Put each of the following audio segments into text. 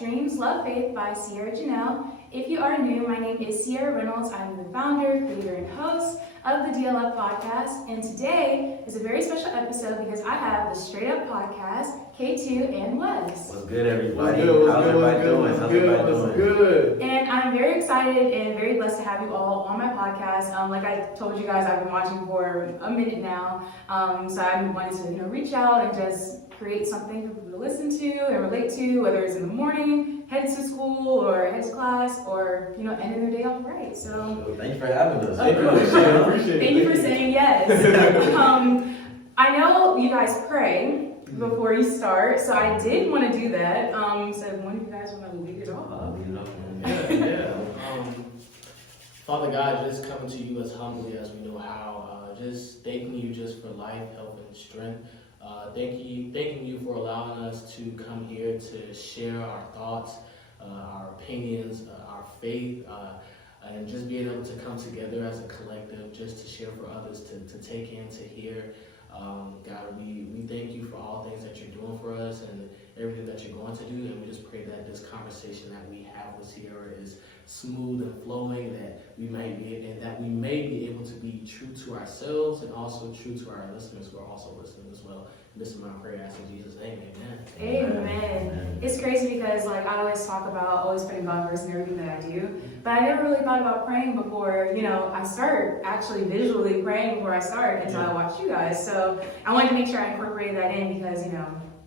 Dreams, Love, Faith by Sierra Janelle. If you are new, my name is Sierra Reynolds. I'm the founder, creator, and host of the DLF Podcast. And today is a very special episode because I have the Straight Up Podcast, K2 and Wes. What's good, everybody? How's everybody doing? Good. And I'm very excited and very blessed to have you all on my podcast. Like I told you guys, I've been watching for a minute now. So I wanted to reach out and just create something for people to listen to and relate to, whether it's in the morning, heading to school or head to class, or ending their day off right. So thank you for having us. Appreciate it. Thank you for saying yes. I know you guys pray before you start, so I did want to do that. So one of you guys want to lead it off? Yeah. Father God, just coming to you as humbly as we know how. Just thanking you just for life, health, and strength. Thanking you for allowing us to come here to share our thoughts, our opinions, our faith, and just being able to come together as a collective, just to share for others to take in, to hear. God, we thank you for all things that you're doing for us and everything that you're going to do, and we just pray that this conversation that we have with Sierra is smooth and flowing, that we may be able to be true to ourselves and also true to our listeners who are also listening as well. And this is my prayer, ask in Jesus' name, Amen. It's crazy because I always talk about always putting God first in everything that I do, but I never really thought about praying before, I start actually visually praying before I start until I watch you guys. So I wanted to make sure I incorporated that in because,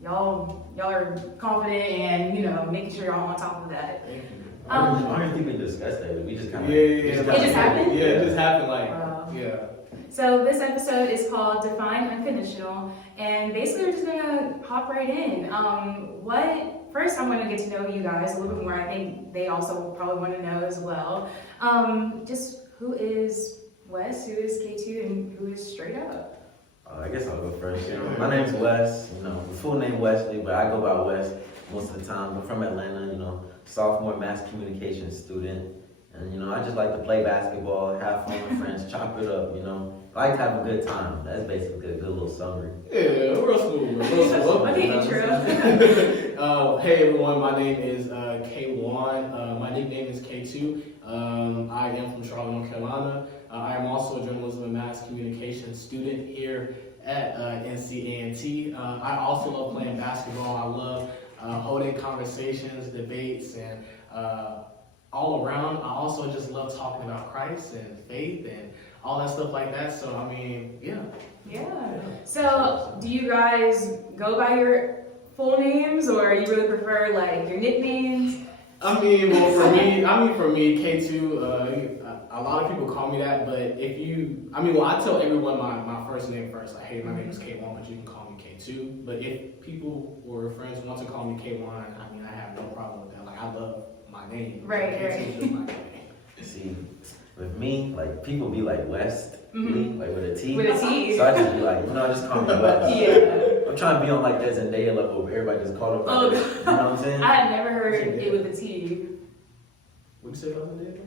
y'all are confident and, making sure y'all on top of that. Thank you. I don't think we discussed that. We just kind of It just happened? Yeah, it just happened yeah. So this episode is called Define Unconditional, and basically we're just gonna hop right in. First I'm gonna get to know you guys a little bit more. I think they also probably want to know as well. Just who is Wes, who is K2, and who is Straight Up? I guess I'll go first. My name's Wes. Full name Wesley, but I go by Wes most of the time. I'm from Atlanta. Sophomore mass communication student. And, I just like to play basketball, have fun with friends, chop it up, I like to have a good time. That's basically a good little summary. Yeah, real smooth. Okay, intro. Hey everyone, my name is K1. My nickname is K2. I am from Charlotte, North Carolina. I am also a journalism and mass communication student here at NCANT. I also love playing basketball. I love holding conversations, debates, and all around. I also just love talking about Christ and faith and all that stuff like that. So, Yeah. So, do you guys go by your full names, or you really prefer your nicknames? For me, K2. A lot of people call me that, but I tell everyone my first name first. Like, hey, my name is K1, but you can call me K2. But if people or friends want to call me K1, I have no problem with that. I love my name. Right. K2 is my name. See, with me, people be like West, Mm-hmm. with a T. With a T. So I just be like, just call me West. Yeah. I'm trying to be on that Zendaya level where everybody just called up. Oh, you know what I'm saying? I had never heard it with a T. What you say about Zendaya?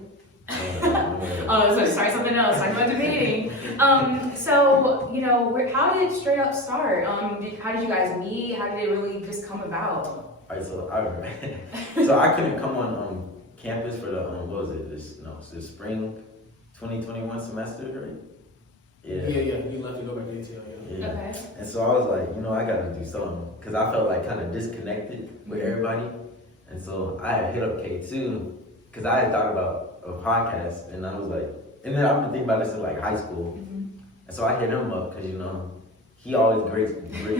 Sorry, something else. I'm about debating. So, how did Straight Up start? How did you guys meet? How did it really just come about? All right, so I couldn't come on campus for the spring 2021 semester, right? Yeah. You left to go back to ATL, yeah. Okay. And so I was like, I gotta do something because I felt kind of disconnected with everybody, and so I had hit up K2 because I had thought about a podcast, and I was like, and then I've been thinking about this in high school, and so I hit him up because he always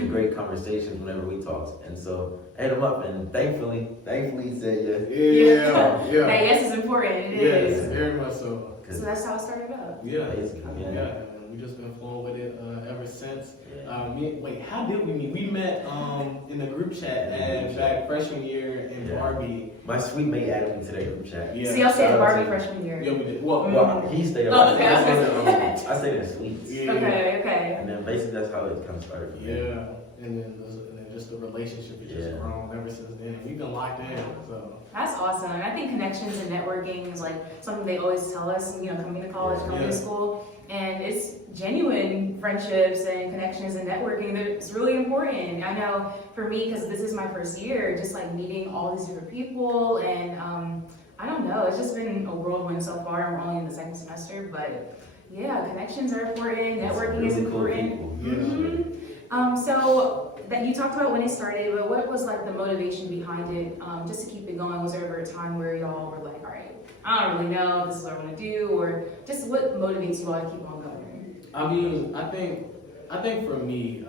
great conversations whenever we talked, and so I hit him up, and thankfully he said yes. Yeah. That yes is important. It yes, is. very much so. So that's how it started up. Yeah, basically, yeah. We just been flowing with it ever since. Yeah. How did we meet? We met in the group chat back freshman year in Barbie. My sweet mate added me to that group chat. Yeah. So y'all stayed in Barbie freshman year? Yeah, we did. Well, he stayed. Okay. I stayed in Suites. Yeah. Okay. And then basically that's how it kind of started. Yeah, and then just the relationship has just grown ever since then. We've been locked in, so. That's awesome. And I think connections and networking is like something they always tell us, coming to college, coming to school. And it's genuine friendships and connections and networking that's really important. I know for me, because this is my first year, just like meeting all these different people and I don't know, it's just been a whirlwind so far. I'm only in the second semester, but yeah, connections are important, networking is important. Cool So that you talked about when it started, but what was like the motivation behind it, just to keep it going? Was there ever a time where y'all were like, all right, I don't really know if this is what I want to do, or just what motivates you all to keep on going? I mean, I think for me,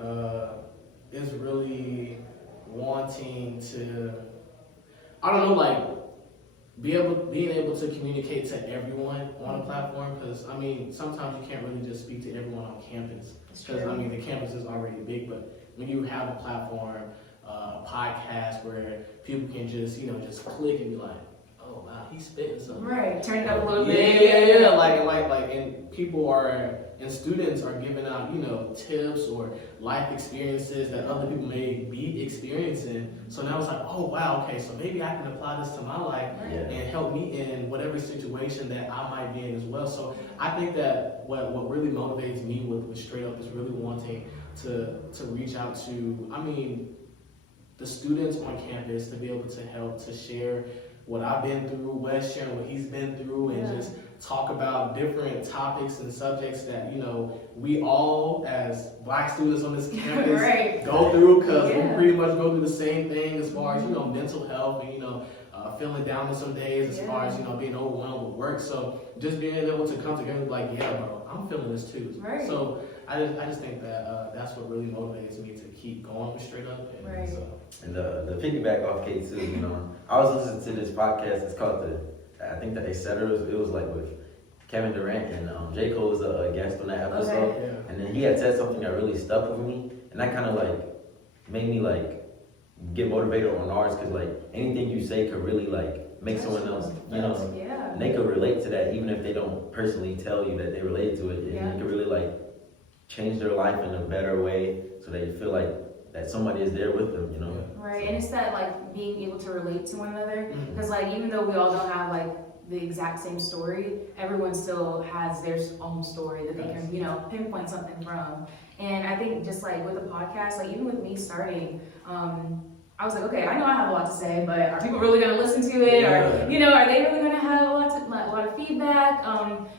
it's really wanting to, I don't know, like being able to communicate to everyone on a platform, because I mean, sometimes you can't really just speak to everyone on campus, because I mean, the campus is already big, but when you have a platform, podcast where people can just, just click and be like, oh wow, he's spitting something. Right, turn it up a little bit. Yeah, like, and people and students are giving out, tips or life experiences that other people may be experiencing. So now it's like, oh wow, okay, so maybe I can apply this to my life and help me in whatever situation that I might be in as well. So I think that what really motivates me with Straight Up is really wanting to reach out to, the students on campus, to be able to help, to share what I've been through, Wes sharing what he's been through, and just talk about different topics and subjects that, we all as Black students on this campus go through, because we pretty much go through the same thing as far as, mental health and, feeling down on some days as far as, being overwhelmed with work. So just being able to come together and be like, yeah, bro, I'm feeling this too. So I just think that that's what really motivates me to keep going with Straight Up. And, and the piggyback off K2, I was listening to this podcast. It's called I think the Etcetera. It was like with Kevin Durant and J. Cole was a guest on that episode. And then he had said something that really stuck with me, and that kind of like made me like get motivated on ours, because like anything you say could really like make someone else, and they could relate to that even if they don't personally tell you that they relate to it, and it could really like change their life in a better way, so they feel like that somebody is there with them, Right, and it's that like being able to relate to one another, because like even though we all don't have like the exact same story, everyone still has their own story that they can, pinpoint something from. And I think just like with the podcast, like even with me starting, I was like, okay, I know I have a lot to say, but are people really going to listen to it? Or, are they really going to have a lot of feedback?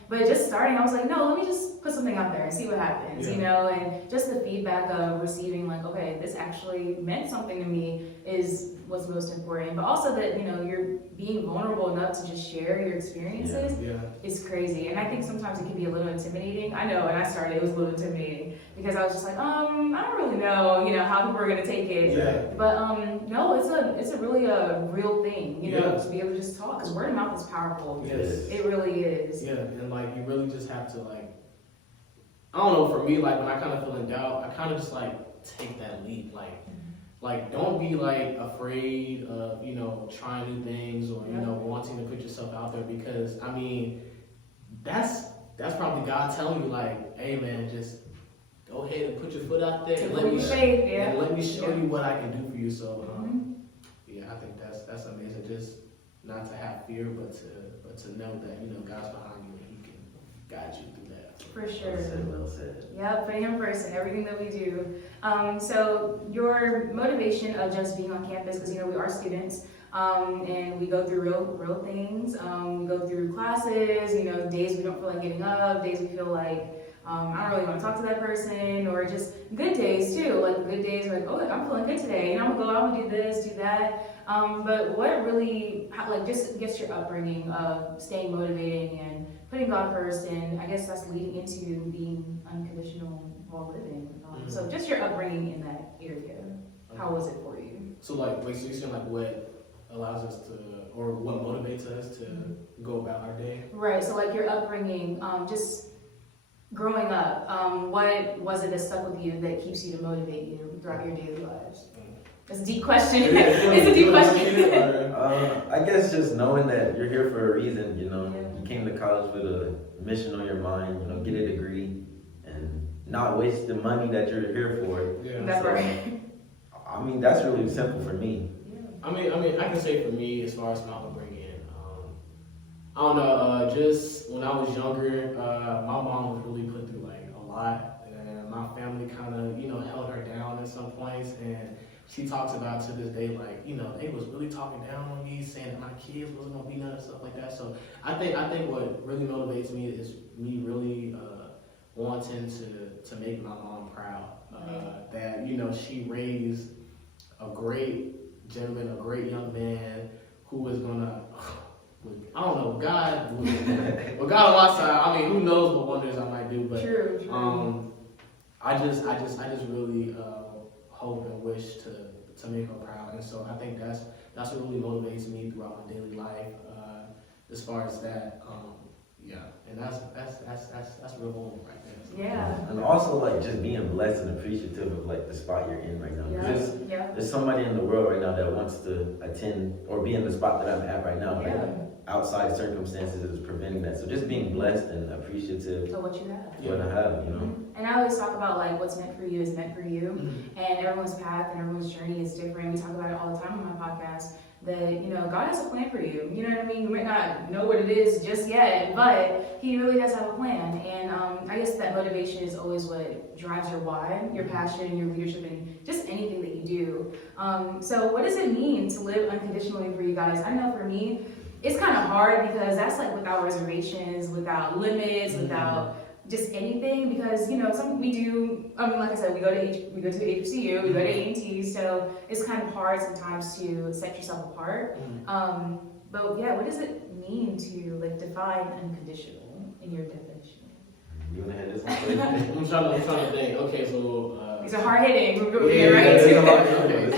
But just starting, I was like, no, let me just put something out there and see what happens, and just the feedback of receiving like, okay, this actually meant something to me is what's most important. But also that, you're being vulnerable enough to just share your experiences is crazy. And I think sometimes it can be a little intimidating. I know when I started, it was a little intimidating because I was just like, I don't really know, how people are going to take it. But no, it's a really a real thing, to be able to just talk, because word of mouth is powerful. It really is. And like you really just have to like, I don't know, for me, like when I kind of feel in doubt, I kind of just like take that leap, like don't be like afraid of trying new things or wanting to put yourself out there, because that's probably God telling you like, hey man, just go ahead and put your foot out there and let me show you what I can do for you. So I think that's amazing. Just not to have fear, but to know that God's behind you and He can guide you through that. For sure. Well said. Yeah, putting Him first in everything that we do. So your motivation of just being on campus, because we are students, and we go through real things. We go through classes, days we don't feel like getting up, days we feel like I don't really want to talk to that person, or just good days too. Like good days, like, oh, I'm feeling good today, I'm gonna go out and do this, do that. But what really, just gets your upbringing of staying motivating and putting God first, and I guess that's leading into being unconditional while living. So just your upbringing in that area, how was it for you? So so you're saying like what allows us to, or what motivates us to go about our day? Right. So like your upbringing, just growing up, what was it that stuck with you that keeps you to motivate you throughout your daily lives? It's a deep question. It's a deep question. I guess just knowing that you're here for a reason, you came to college with a mission on your mind, get a degree and not waste the money that you're here for. That's right. I mean, that's really simple for me. I mean, I can say for me, as far as my upbringing, I don't know. Just when I was younger, my mom was really put through like a lot, and my family kind of, held her down at some points. And she talks about to this day, like, they was really talking down on me, saying that my kids wasn't gonna be none and stuff like that. So I think what really motivates me is me really wanting to make my mom proud. That she raised a great gentleman, a great young man who was gonna, I don't know, God, well, God on my side, I mean, who knows what wonders I might do, but True. I just really hope and wish to make her proud, and so I think that's what really motivates me throughout my daily life, as far as that, and that's real moment right there. So. Yeah. And also, like, just being blessed and appreciative of, like, the spot you're in right now. There's somebody in the world right now that wants to attend or be in the spot that I'm at right now. Yeah. Like, outside circumstances is preventing that. So just being blessed and appreciative So what you have. what I have, And I always talk about like what's meant for you is meant for you, Mm-hmm. and everyone's path and everyone's journey is different. We talk about it all the time on my podcast. That God has a plan for you. You know what I mean? You might not know what it is just yet, but He really does have a plan. And I guess that motivation is always what drives your why, your passion, your leadership, and just anything that you do. So what does it mean to live unconditionally for you guys? I know for me, it's kind of hard because that's like without reservations, without limits, without just anything, because something we do. I mean, like I said, we go to HBCU, we go to A&T, so it's kind of hard sometimes to set yourself apart. But yeah, what does it mean to like define unconditional in your definition? You wanna have this one? I'm trying to think. Okay, so These are hard hitting. We're going to get right to it.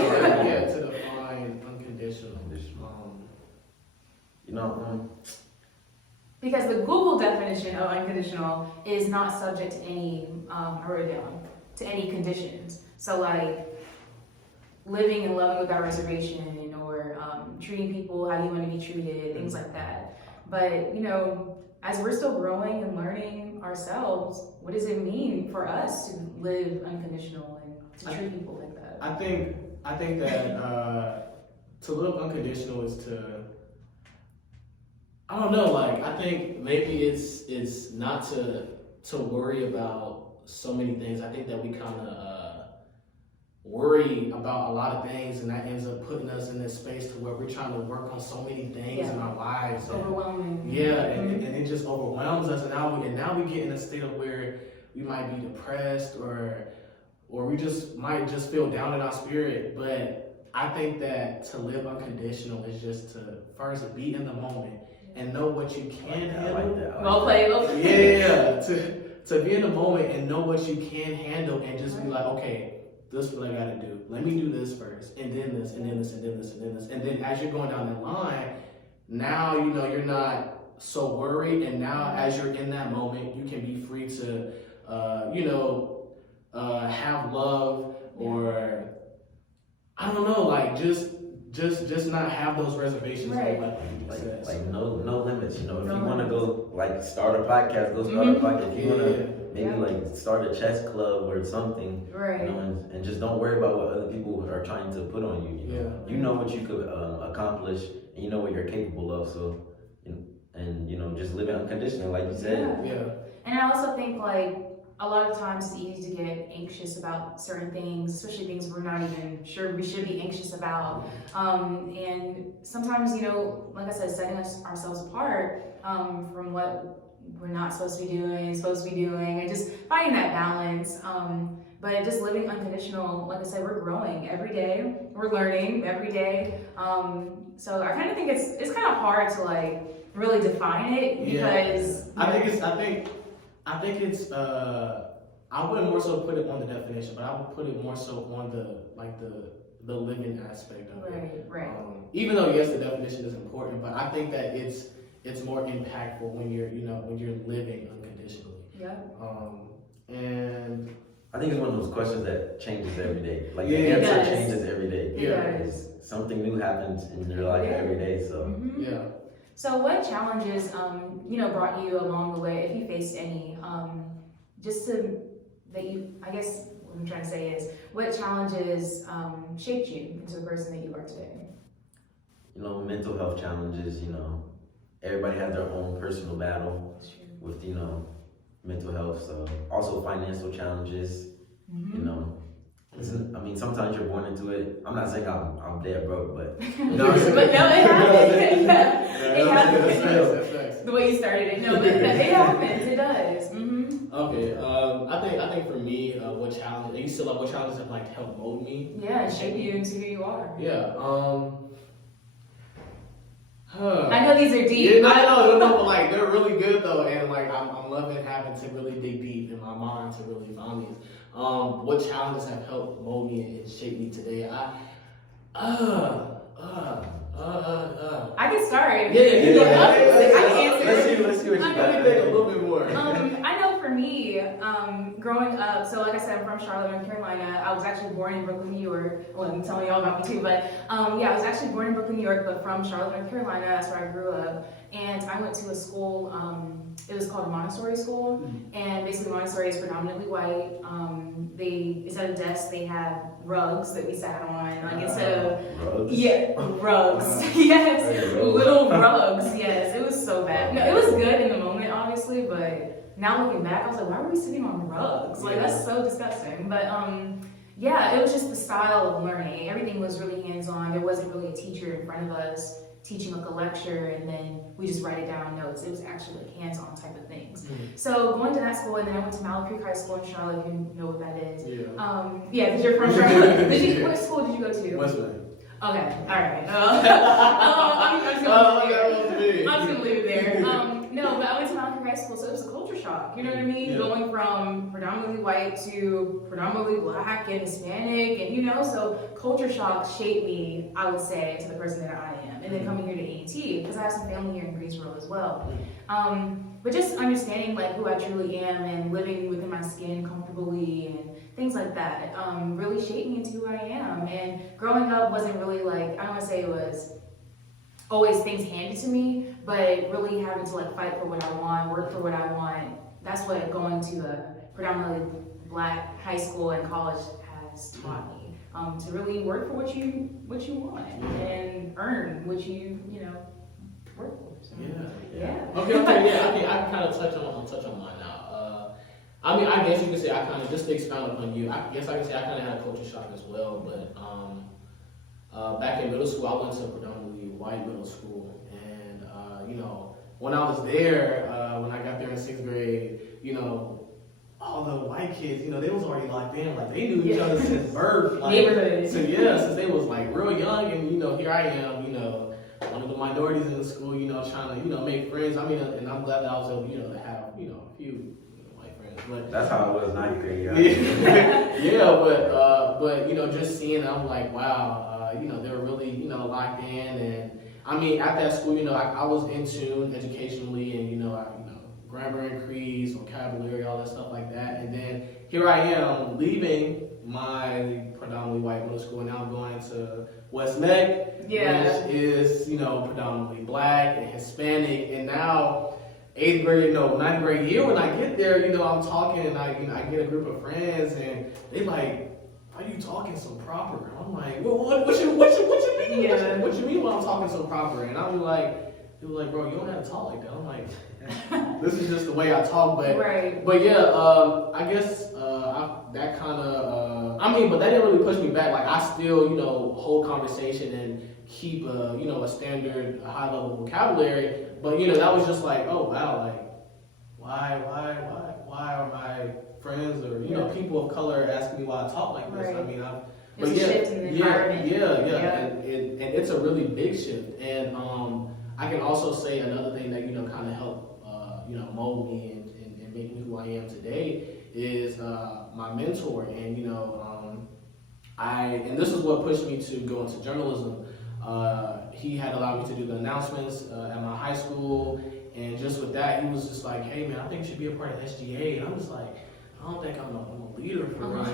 To define unconditional. Because the Google definition of unconditional is not subject to any, I wrote it down, to any conditions. So like living and loving without reservation, or treating people how you want to be treated, things like that. But as we're still growing and learning ourselves, what does it mean for us to live unconditional and to treat people like that? I think that to live unconditional is to, I don't know, like, I think maybe it's not to worry about so many things. I think that we kind of worry about a lot of things, and that ends up putting us in this space to where we're trying to work on so many things in our lives. It's overwhelming. Yeah, and it just overwhelms us, and now we get in a state of where we might be depressed, or we just might just feel down in our spirit. But I think that to live unconditional is just to first be in the moment and know what you can handle. Well played. Yeah, to be in the moment and know what you can handle, and just be like, okay, this is what I gotta do. Let me do this first, and then this, and then this, and then this, and then this. And then as you're going down that line, now you're not so worried, and now as you're in that moment, you can be free to have love, or I don't know, like just not have those reservations. Right. Like no limits. If you want to go like start a podcast, go start a podcast. If you want to maybe like start a chess club or something, right? And just don't worry about what other people are trying to put on you. You know what you could accomplish, and you know what you're capable of. So, and just live it unconditionally, like you said. Yeah. And I also think like a lot of times it's easy to get anxious about certain things, especially things we're not even sure we should be anxious about. And sometimes, like I said, setting ourselves apart from what we're not supposed to be doing, and just finding that balance. But just living unconditional, like I said, we're growing every day. We're learning every day. So I kind of think it's kind of hard to like really define it, because I think it's I wouldn't more so put it on the definition, but I would put it more so on the living aspect of it. Right. Even though yes, the definition is important, but I think that it's more impactful when you're living unconditionally. Yeah. And I think it's one of those questions that changes every day. Like Yeah, the it answer does. changes every day. It Because something new happens in your life every day. So yeah. So what challenges, brought you along the way, if you faced any, just to, that you, I guess, what I'm trying to say is, what challenges shaped you into the person that you are today? You know, mental health challenges, you know, everybody has their own personal battle with, you know, mental health. So also financial challenges, you know. I mean, sometimes you're born into it. I'm not saying I'm dead broke, but you know what I'm saying? But no, it happens. It That's happens. The way you started it. No, but it happens. It does. Okay. I think for me, what challenges? You still like what challenges have like helped mold me? Yeah, shape you into who you are. Yeah. I know these are deep. Yeah, no, but like they're really good though, and like I'm loving having to really dig deep in my mind to really find these. What challenges have helped mold me and shape me today? I can start. Yeah. I can answer. Let's see what you I got. can think a little bit more. I know for me, growing up, so like I said, I'm from Charlotte, North Carolina. I was actually born in Brooklyn, New York. Well, I'm telling y'all about me too, but yeah, I was actually born in Brooklyn, New York, but from Charlotte, North Carolina. That's where I grew up. And I went to a school, it was called a Montessori school. And basically Montessori is predominantly white. Instead of desks, they had rugs that we sat on. Like instead of, Rugs? Yeah, rugs. Yes, little rugs. Yes, it was so bad. No, it was good in the moment, obviously, but now looking back, I was like, why were we sitting on rugs? Like, that's so disgusting. But yeah, it was just the style of learning. Everything was really hands-on. There wasn't really a teacher in front of us teaching like a lecture and then we just write it down on notes. It was actually like hands-on type of things. So going to that school, and then I went to Mallard Creek High School in Charlotte, if you know what that is. Yeah, because you're from Charlotte. What school did you go to? Westland. Okay, alright. I'm just gonna leave it there. No, but I went to Mallard Creek High School, so it was a culture shock. You know what I mean? Yeah. Going from predominantly white to predominantly black and Hispanic, and you know, so culture shock shaped me, I would say, to the person that I am. And then coming here to A&T, because I have some family here in Greensboro as well. But just understanding like who I truly am and living within my skin comfortably and things like that really shaped me into who I am. And growing up wasn't really like, I don't want to say it was always things handed to me, but really having to like fight for what I want, work for what I want. That's what going to a predominantly black high school and college has taught me. To really work for what you want and earn what you work for. So, yeah. Okay, I can kind of touch on mine now. I mean, I guess you could say I kind of, just to expound upon you, I guess I can say I kind of had a culture shock as well, but back in middle school, I went to a predominantly white middle school, and when I was there, when I got there in 6th grade, all the white kids, they was already locked in, like they knew each other since birth, like, neighborhood. So yeah, since they was like real young, and here I am, one of the minorities in the school, trying to, make friends. I mean, and I'm glad that I was able, to have, a few white friends. But that's how I was 9th grade. But just seeing, I'm like, wow, they were really, locked in, and I mean, at that school, I was in tune educationally, and grammar increase, vocabulary, all that stuff like that. And then here I am leaving my predominantly white middle school, and now I'm going to Wes Neck, which is, predominantly black and Hispanic. And now 8th grade, 9th grade year, when I get there, I'm talking, and I get a group of friends, and they like, why are you talking so proper? And I'm like, well, what you mean? Yeah. What you mean when I'm talking so proper? And I'm like, they were like, bro, you don't have to talk like that. I'm like, this is just the way I talk, but I guess that kind of but that didn't really push me back. Like I still hold conversation and keep a standard high level vocabulary, but that was just like, oh wow, like why are my friends or people of color asking me why I talk like this? Right. I mean, There's a shift in the environment. And it's a really big shift. And I can also say another thing that kind of helped mold me and make me who I am today is my mentor. And and this is what pushed me to go into journalism. He had allowed me to do the announcements at my high school, and just with that, he was just like, "Hey man, I think you should be a part of SGA." And I'm just like, I don't think I'm a leader for real.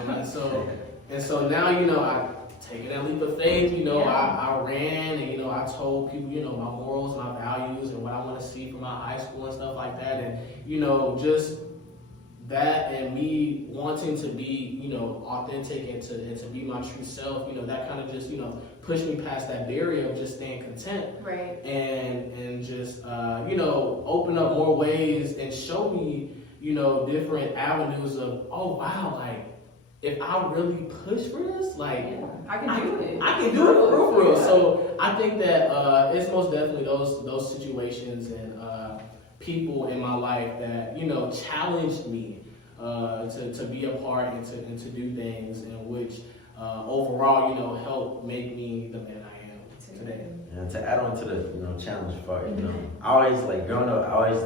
And so now I taking that leap of faith, I ran and, I told people, my morals, my values, and what I want to see from my high school and stuff like that. And, just that and me wanting to be, authentic and to be my true self, that kind of just, pushed me past that barrier of just staying content. Right. And just, open up more ways and show me, different avenues of, oh, wow, like, if I really push for this, like, I can do it. I can do it for real. So I think that it's most definitely those situations and people in my life that challenged me to be a part and to do things in which overall helped make me the man I am today. And to add on to the challenge part, I always growing up, I always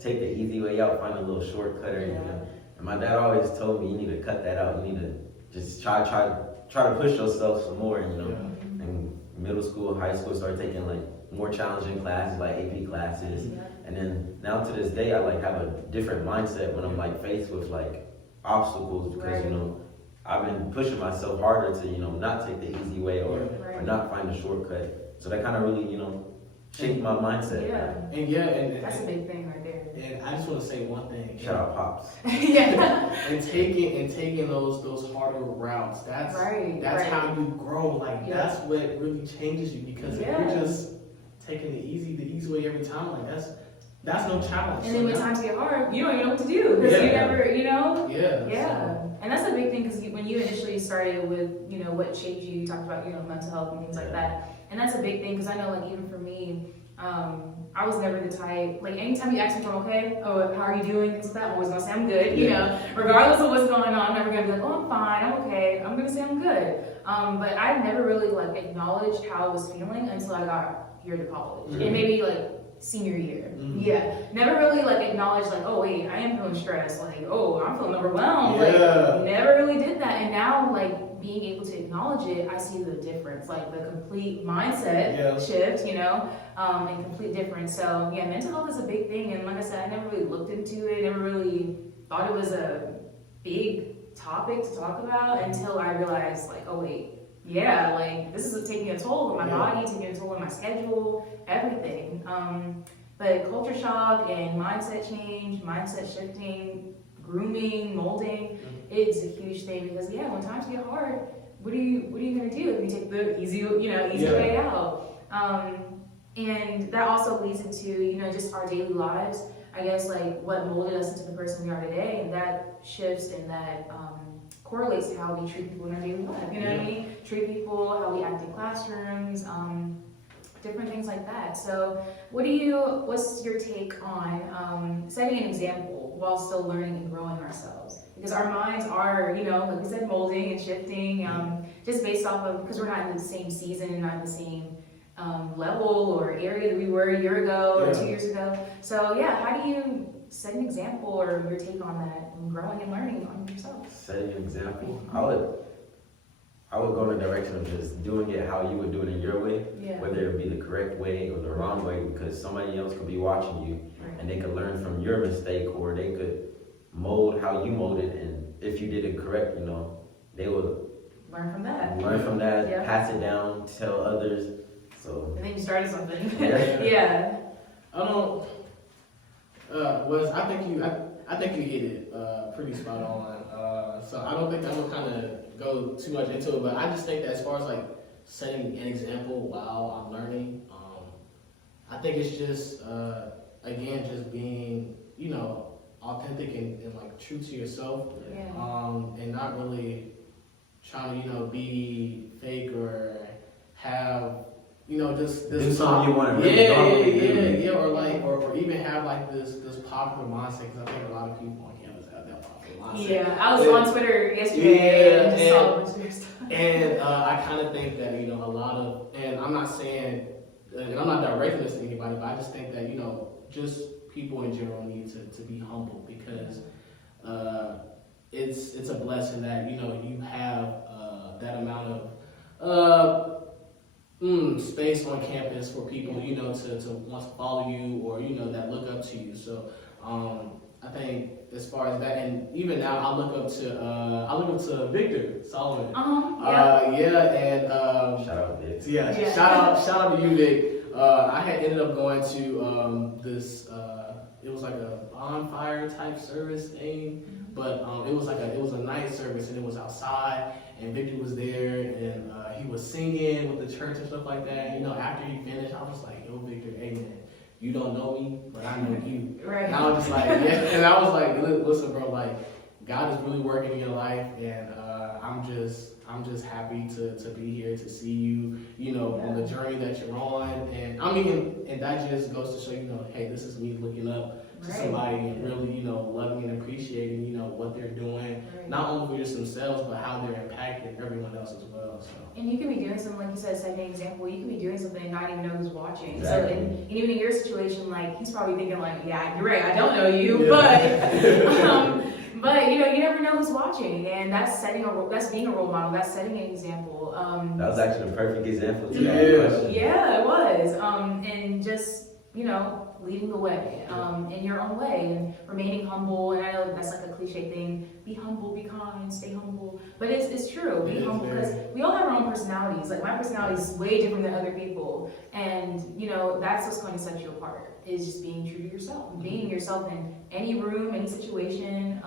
take the easy way out, find a little shortcut or anything. And my dad always told me, you need to cut that out. You need to just try to push yourself some more. In middle school, high school, started taking more challenging classes, like AP classes. Yeah. And then now to this day, I have a different mindset when I'm faced with obstacles because I've been pushing myself harder to not take the easy way or not find a shortcut. So that kind of really shaped my mindset. Yeah. And that's a big thing right there. And I just want to say one thing. Shout out Pops. Yeah. and taking those harder routes. That's how you grow. That's what really changes you because if you're just taking the easy way every time, that's no challenge. And then when times get hard, you don't even know what to do because you never, Yeah. And that's a big thing because when you initially started with, what shaped you, you talked about, mental health and things like that. And that's a big thing because I know, even for me, I was never the type, anytime you ask me if I'm okay, oh, how are you doing, things like that, I'm always gonna say I'm good, regardless of what's going on, I'm never gonna be oh, I'm fine, I'm okay, I'm gonna say I'm good. But I never really, acknowledged how I was feeling until I got here to college. And maybe, senior year. Yeah. Never really, acknowledged, oh, wait, I am feeling stressed, oh, I'm feeling overwhelmed. Never really did that. And now, being able to acknowledge it, I see the difference, the complete mindset shift, and complete difference. So mental health is a big thing, and like I said, I never really looked into it, never really thought it was a big topic to talk about until I realized, oh wait, this is taking a toll on my body, taking a toll on my schedule, everything. But culture shock and mindset change, mindset shifting, grooming, molding, it's a huge thing because when times get hard, what are you gonna do if you take the easy way out? And that also leads into just our daily lives. I guess what molded us into the person we are today, and that shifts and that correlates to how we treat people in our daily life. You know what I mean? Treat people, how we act in classrooms, different things like that. So, what's your take on setting an example while still learning and growing ourselves? Because our minds are, like we said, molding and shifting, just based off of, because we're not in the same season and not in the same level or area that we were a year ago or 2 years ago. So how do you set an example or your take on that and growing and learning on yourself? Setting an example? I would go in the direction of just doing it how you would do it in your way, whether it be the correct way or the wrong way, because somebody else could be watching you and they could learn from your mistake, or they could mold how you molded, and if you did it correct, they would learn from that, pass it down, tell others. So and then you started something. Wes, I think you hit it pretty spot on. So I don't think I'm gonna kind of go too much into it, but I just think that as far as setting an example while I'm learning, I think it's just again just being authentic and true to yourself, and not really trying to be fake or have this do something you want to really or even have this popular mindset, because I think a lot of people on campus have that popular mindset. I was on Twitter yesterday and just saw a bunch of stuff. And I kind of think that a lot of, and I'm not saying, and I'm not directing this to anybody, but I just think that just people in general need to be humble, because it's a blessing that you have that amount of space on campus for people, to want to follow you or, that look up to you. So, I think as far as that, and even now I look up to Victor Solomon. Shout out Vic. Shout out to you, Vic. I had ended up going to this. It was like a bonfire type service thing, but it was a night service and it was outside. And Victor was there and he was singing with the church and stuff like that. You know, after he finished, I was like, "Yo, Victor, hey man, you don't know me, but I know you." Right. And I was just like, yeah. And I was like, listen, bro, like God is really working in your life, and I'm just happy to be here to see you, you know, on the journey that you're on. And I mean, and that just goes to show, you know, hey, this is me looking up to somebody and really, you know, loving and appreciating, you know, what they're doing, not only for just themselves, but how they're impacting everyone else as well. So. And you can be doing something, like you said, setting an example, you can be doing something and not even know who's watching. Exactly. So, and even in your situation, like, he's probably thinking like, yeah, you're right, I don't know you, but you know, you never know who's watching, and that's that's being a role model, that's setting an example. That was actually a perfect example to that question. Yeah, it was. And just, you know, leading the way in your own way and remaining humble. And I know that's like a cliche thing. Be humble, be kind, stay humble. But it's true. Be humble because we all have our own personalities. Like my personality is way different than other people. And, you know, that's what's going to set you apart is just being true to yourself. Being yourself in any room, any situation.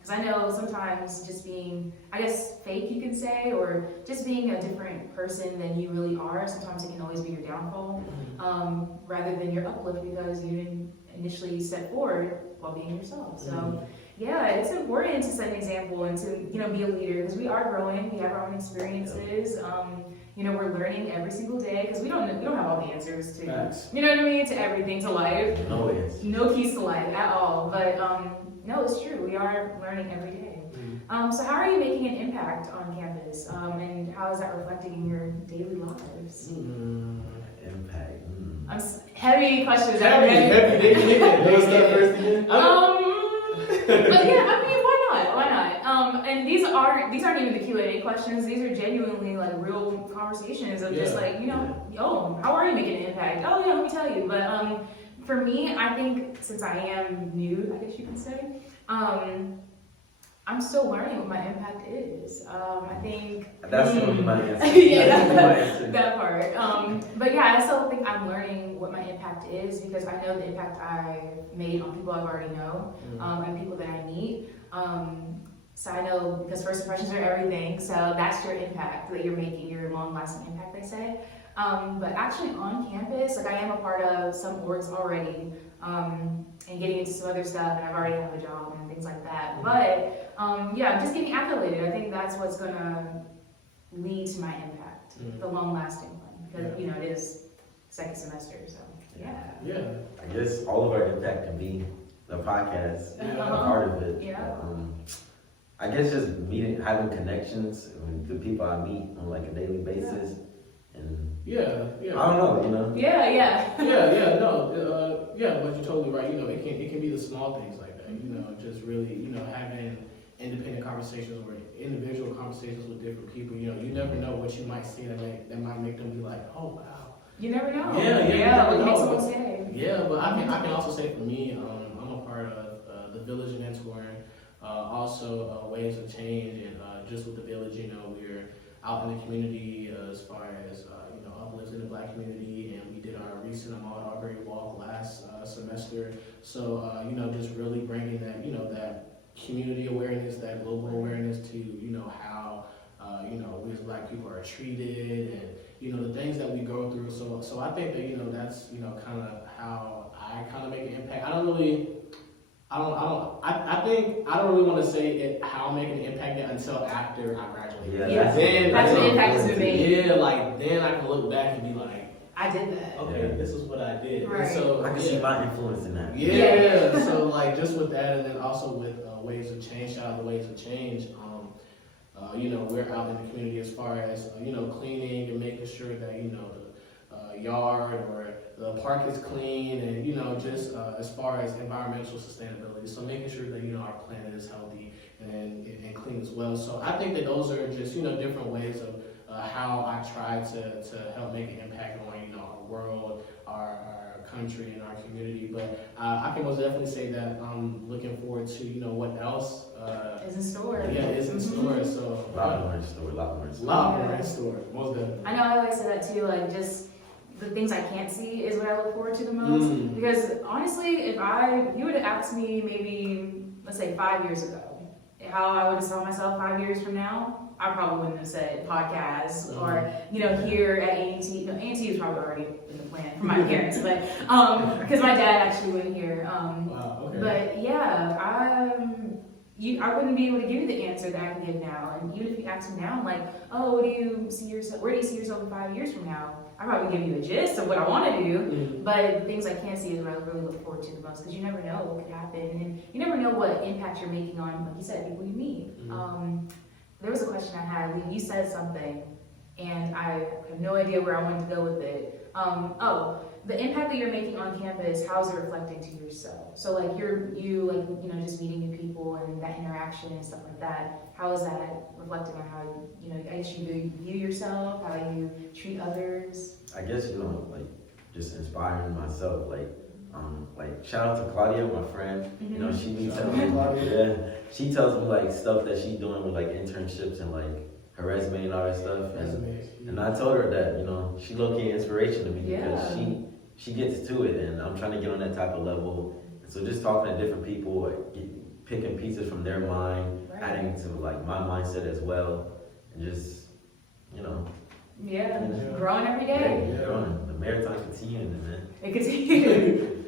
Because I know sometimes just being, I guess, fake, you could say, or just being a different person than you really are, sometimes it can always be your downfall, rather than your uplift because you didn't initially set forward while being yourself. So, yeah, it's important to set an example and to, you know, be a leader because we are growing, we have our own experiences. You know, we're learning every single day because we don't have all the answers to, you know what I mean, to everything, to life. No keys to life at all. But no, it's true. We are learning every day. So how are you making an impact on campus? And how is that reflecting in your daily lives? Impact. Heavy questions. Heavy. But yeah, I mean, why not? And these aren't even the Q&A questions. These are genuinely like real conversations of just like, you know, oh, how are you making an impact? Oh yeah, let me tell you. But for me, I think since I am new, I guess you could say, I'm still learning what my impact is. I think that's gonna be my answer. That part. But yeah, I still think I'm learning what my impact is because I know the impact I made on people I already know and people that I meet. So I know because first impressions are everything. So that's your impact that you're making, your long-lasting impact, they say. But actually on campus, like I am a part of some orgs already, and getting into some other stuff, and I've already have a job and things like that. But yeah, I'm just getting accoladed. I think that's what's gonna lead to my impact, the long-lasting one, because you know it is second semester. So yeah. I guess all of our impact can be the podcast, a part of it. Yeah. I guess just having connections with the people I meet on like a daily basis. And I don't know, you know. But you're totally right. You know, it can be the small things like that. You know, just really, you know, having independent conversations or individual conversations with different people. You know, you never know what you might see that might make them be like, oh wow. You never know. What makes someone say. Yeah, but I can also say for me, I'm a part of the Village mentoring, also Waves of Change, and just with the Village, you know, we're out in the community as far as you know, uplifting the Black community, and we did our recent Ahmaud Arbery walk last semester. So you know, just really bringing that, you know, that community awareness, that global awareness to, you know, how you know, we as Black people are treated, and you know, the things that we go through. So I think that, you know, that's, you know, kind of how I kind of make an impact. I think I don't really want to say it, how I'm making an impact yet until after I graduate. That's when impact is made. Yeah, like then I can look back and be like, I did that. Okay, this is what I did. Right. And so I can see my influence in that. Yeah. So like just with that, and then also with Waves of Change, shout out to Waves of Change. You know, we're out in the community as far as you know, cleaning and making sure that, you know, the yard or the park is clean, and you know, just as far as environmental sustainability. So making sure that, you know, our planet is healthy and clean as well. So I think that those are just, you know, different ways of how I try to help make an impact on, you know, our world, our country, and our community. But I can most definitely say that I'm looking forward to, you know, what else is in store. Yeah, is in store. So a lot more in store. Most definitely. I know I always say that too, like just the things I can't see is what I look forward to the most. Because honestly, if you would have asked me maybe, let's say 5 years ago, how I would have saw myself 5 years from now, I probably wouldn't have said podcasts or, here at A&T. No, A&T was probably already in the plan for my parents, but, because my dad actually went here. Wow, okay. But yeah, I wouldn't be able to give you the answer that I can give now. And even if you ask me now, I'm like, oh, where do you see yourself in 5 years from now? I probably give you a gist of what I want to do, but the things I can't see is what I really look forward to the most, because you never know what could happen, and you never know what impact you're making on, like you said, people you meet. There was a question I had. You said something, and I have no idea where I wanted to go with it. The impact that you're making on campus, how is it reflecting to yourself? So like just meeting new people and that interaction and stuff like that. How is that reflecting on how I guess you view yourself, how you treat others? I guess like just inspiring myself. Like shout out to Claudia, my friend. She tells me like stuff that she's doing with like internships and like her resume and all that stuff. And I told her that she low-key inspiration to me because she gets to it, and I'm trying to get on that type of level. And so just talking to different people, picking pieces from their mind, adding to like my mindset as well, and just growing every day. Growing. The marathon continuing, man. It continues.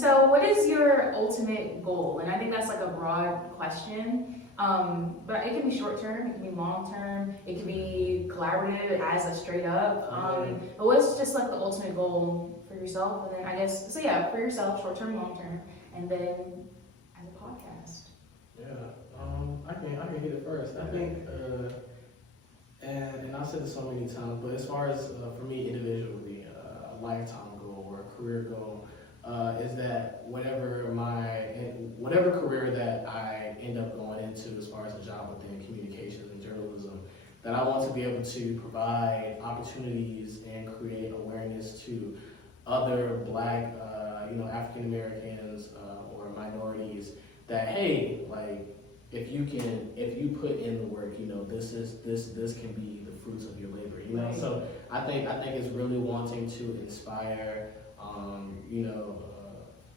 So what is your ultimate goal? And I think that's like a broad question. But it can be short term, it can be long term, it can be collaborative as a straight up. But what's just like the ultimate goal for yourself? And then I guess, for yourself, short term, long term, and then as a podcast. I can hit it first. I think, and I've said this so many times, but as far as for me individually, a lifetime goal or a career goal, is that whatever career that I end up going into as far as a job within communications and journalism, that I want to be able to provide opportunities and create awareness to other Black, African Americans or minorities that, hey, like if you put in the work, this can be the fruits of your labor, So I think it's really wanting to inspire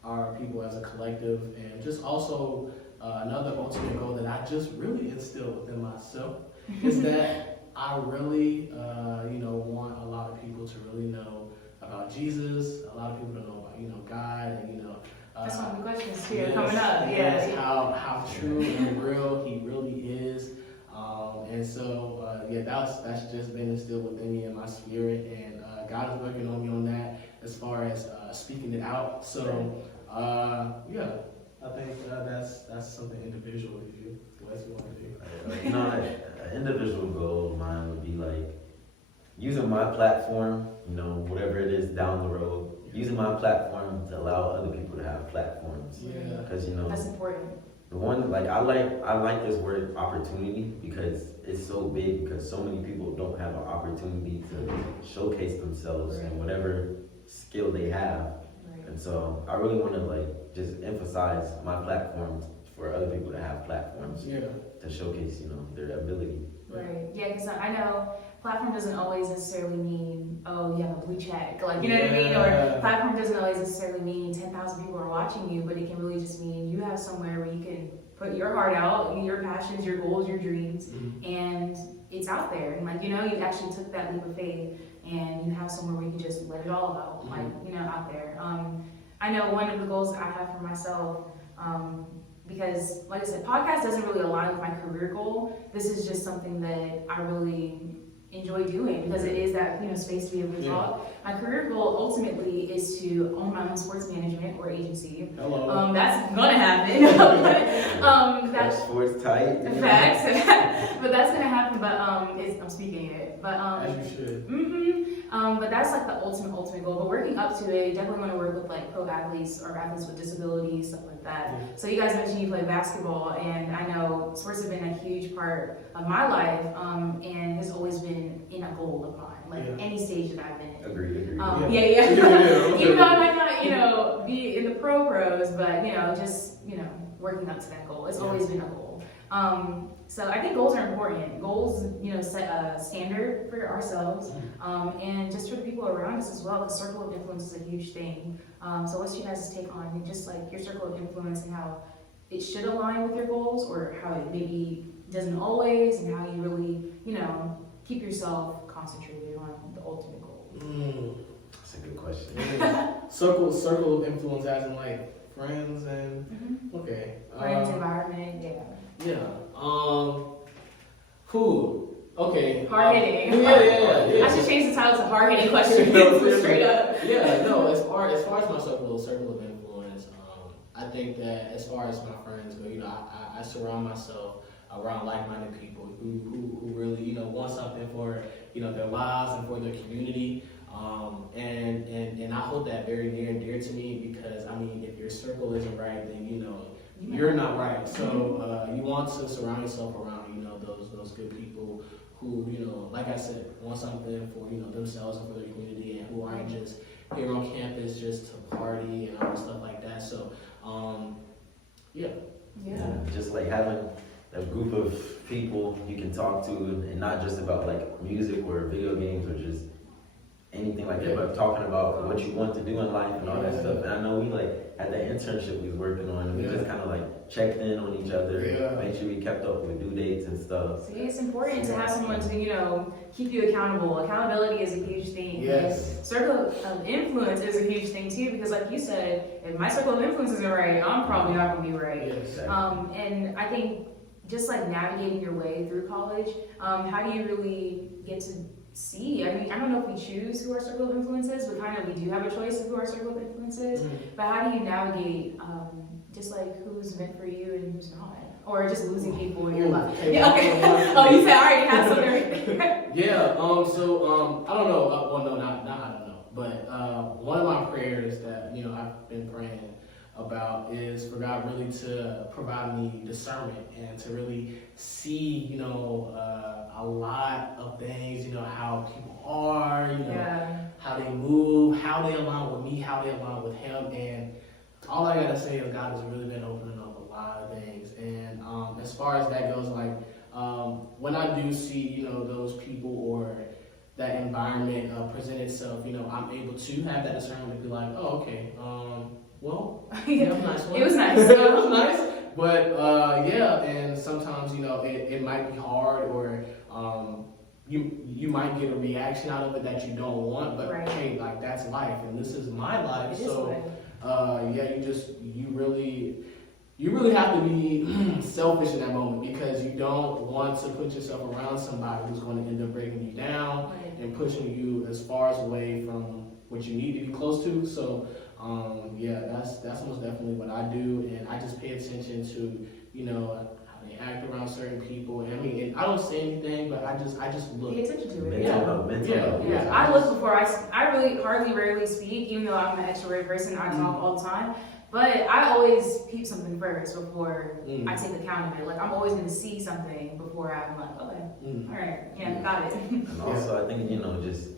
our people as a collective, and just also another ultimate goal that I just really instilled within myself is that I really, want a lot of people to really know about Jesus, a lot of people to know about, God, and, that's one of the questions here coming up. How true and real He really is. And so, that's just been instilled within me in my spirit, and God is working on me on that as far as speaking it out. So, I think that's something individual to do. Wes, you want to do? An individual goal of mine would be like using my platform, whatever it is down the road, using my platform to allow other people to have platforms. Because that's important. The one I like this word opportunity because it's so big, because so many people don't have an opportunity to showcase themselves and whatever skill they have. And so I really want to just emphasize my platform for other people to have platforms to showcase their ability. Right. Yeah, because I know platform doesn't always necessarily mean, oh, you have a blue check, you know what I mean? Or platform doesn't always necessarily mean 10,000 people are watching you, but it can really just mean you have somewhere where you can put your heart out, your passions, your goals, your dreams, and it's out there. And you actually took that leap of faith, and you have somewhere where you can just let it all out, out there. I know one of the goals that I have for myself, because like I said, podcast doesn't really align with my career goal. This is just something that I really enjoy doing because it is that space to be able to talk. My career goal ultimately is to own my own sports management or agency. Hello. That's gonna happen. That's sports tight. Facts. But that's gonna happen. But I'm speaking it. But as you should. But that's the ultimate goal. But working up to it, definitely want to work with pro athletes or athletes with disabilities, stuff like that. So you guys mentioned you play basketball, and I know sports have been a huge part of my life, and has always been in a goal of mine, any stage that I've been in. Agreed. Even though I might not, be in the pros, but just working up to that goal. It's always been a goal. So I think goals are important. Goals, set a standard for ourselves, and just for the people around us as well. The circle of influence is a huge thing. So what's your guys' take on just like your circle of influence and how it should align with your goals, or how it maybe doesn't always, and how you really, keep yourself concentrated on the ultimate goal? That's a good question. Circle of influence as in like friends and okay. Friends, environment, Yeah. Cool. Okay. Hard hitting. Yeah. I should change the title to hard hitting questions. Straight up. Yeah. No. As far as my circle of influence, I think that as far as my friends go, I surround myself around like-minded people who really want something for their lives and for their community. And I hold that very near and dear to me, because if your circle isn't right, then you're not right. So you want to surround yourself around those good people who like I said, want something for themselves and for their community, and who aren't just here on campus just to party and all stuff like that. So yeah. Just like having a group of people you can talk to, and not just about like music or video games or just anything like that, but talking about what you want to do in life and all that stuff. And I know we like had that internship we was working on, and we just kind of like checked in on each other, made sure we kept up with due dates and stuff. See, it's important to have someone to keep you accountable. Accountability is a huge thing. Yes. Circle of influence is a huge thing too, because like you said, if my circle of influence isn't right, I'm probably not gonna be right. Yes. And I think just like navigating your way through college, how do you really get to see? I don't know if we choose who our circle of influence is, but kind of we do have a choice of who our circle of influence is. But how do you navigate just like who's meant for you and who's not? Or just losing people in your life? Yeah, okay. Oh, you said I already had something. Yeah, so I don't know, well no, not I don't know, but one of my prayers that, I've been praying about is for God really to provide me discernment and to really see, a lot of things, how people are, how they move, how they align with me, how they align with Him. And all I gotta say is God has really been opening up a lot of things. And as far as that goes, like when I do see, those people or that environment present itself, I'm able to have that discernment to be like, oh, okay, well, that was a nice one. It was nice. It was nice. But and sometimes it might be hard, or you might get a reaction out of it that you don't want. But hey, like that's life, and this is my life. You really have to be selfish in that moment, because you don't want to put yourself around somebody who's going to end up breaking you down and pushing you as far away from what you need to be close to. So that's most definitely what I do, and I just pay attention to how they act around certain people. And I don't say anything, but I just look. Pay attention to it. Yeah. I look before I really rarely speak, even though I'm an extrovert person. I talk all the time. But I always peep something first before I take account of it. Like, I'm always going to see something before I'm like, okay, all right, got it. And also, I think, just,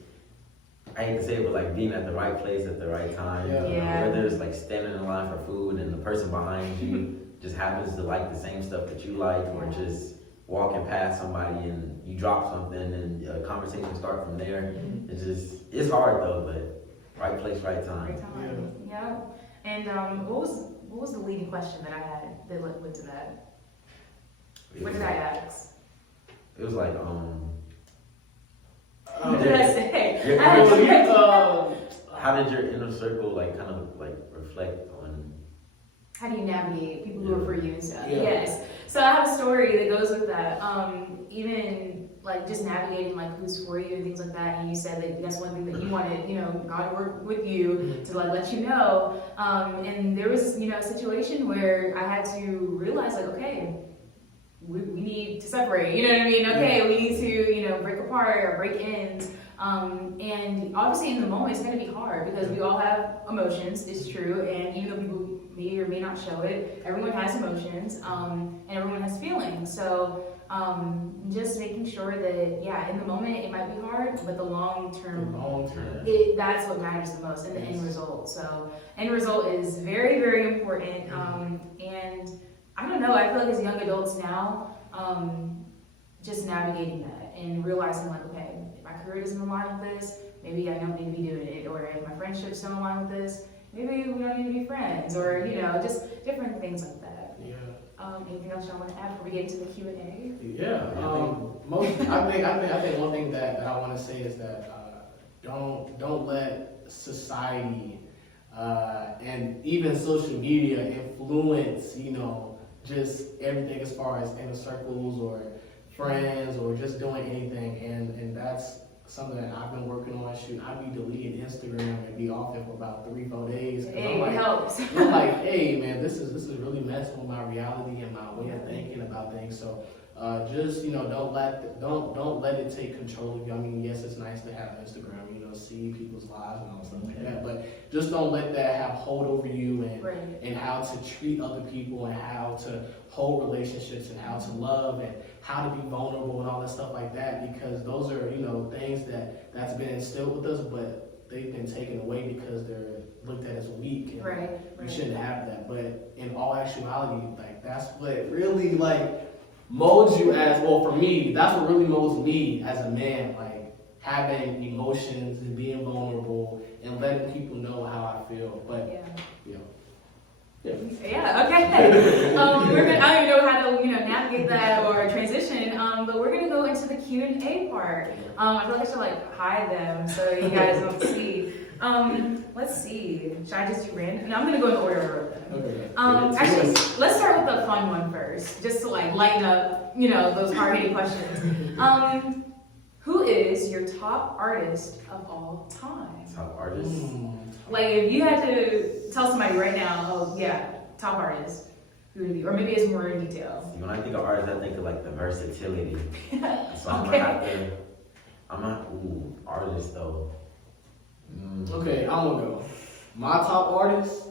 I hate to say it, but like being at the right place at the right time. Whether it's like standing in line for food and the person behind you just happens to like the same stuff that you like, or just walking past somebody and you drop something and a conversation start from there. It's hard though, but right place, right time. Right time. Yeah. And what was the leading question that I had that led to that? What did I ask? It was like, what did I say? How did your inner circle like kind of like reflect on? How do you navigate people who are for you and stuff? Yes. So I have a story that goes with that. Even like just navigating like who's for you and things like that. And you said that that's one thing that you wanted, God to work with you to like let you know. And there was, a situation where I had to realize like, okay, we need to separate, you know what I mean? Okay, we need to, break apart or break ends. And obviously in the moment it's going to be hard because we all have emotions, it's true. And even though people may or may not show it, everyone has emotions, and everyone has feelings. So just making sure that, in the moment it might be hard, but the long term, that's what matters the most, and the end result. So end result is very, very important. And I don't know. I feel like as young adults now, just navigating that and realizing like, okay, if my career doesn't align with this, maybe I don't need to be doing it. Or if my friendships don't align with this, maybe we don't need to be friends. Or just different things like that. Yeah. Anything else y'all want to add before we get into the Q&A? Yeah. I think one thing that I want to say is that don't let society and even social media influence, just everything as far as inner circles or friends or just doing anything. And that's something that I've been working on. I'd be deleting Instagram and be off it for about 3-4 days. It helps. I'm like, hey man, this is really messing with my reality and my way of thinking about things. So just don't let it take control of you. I mean, yes, it's nice to have Instagram, see people's lives and all stuff like that, but just don't let that have hold over you and how to treat other people and how to hold relationships and how to love and how to be vulnerable and all that stuff like that, because those are things that's been instilled with us, but they've been taken away because they're looked at as weak and you shouldn't have that. But in all actuality, like that's what really molds you as, well, for me, that's what really molds me as a man, having emotions and being vulnerable and letting people know how I feel. But okay. I don't even know how to navigate that or transition. But we're gonna go into the Q&A part. I feel like I should hide them so you guys don't see. Let's see. Should I just do random? No, I'm gonna go in the order I wrote them. Actually, let's start with the fun one first, just to lighten up, those hard-hitting questions. Who is your top artist of all time? Top artist? If you had to tell somebody right now, top artist, who would it be? Or maybe it's more in detail. When I think of artists, I think of the versatility. So I'm not artist though. Okay, I'm gonna go. My top artist,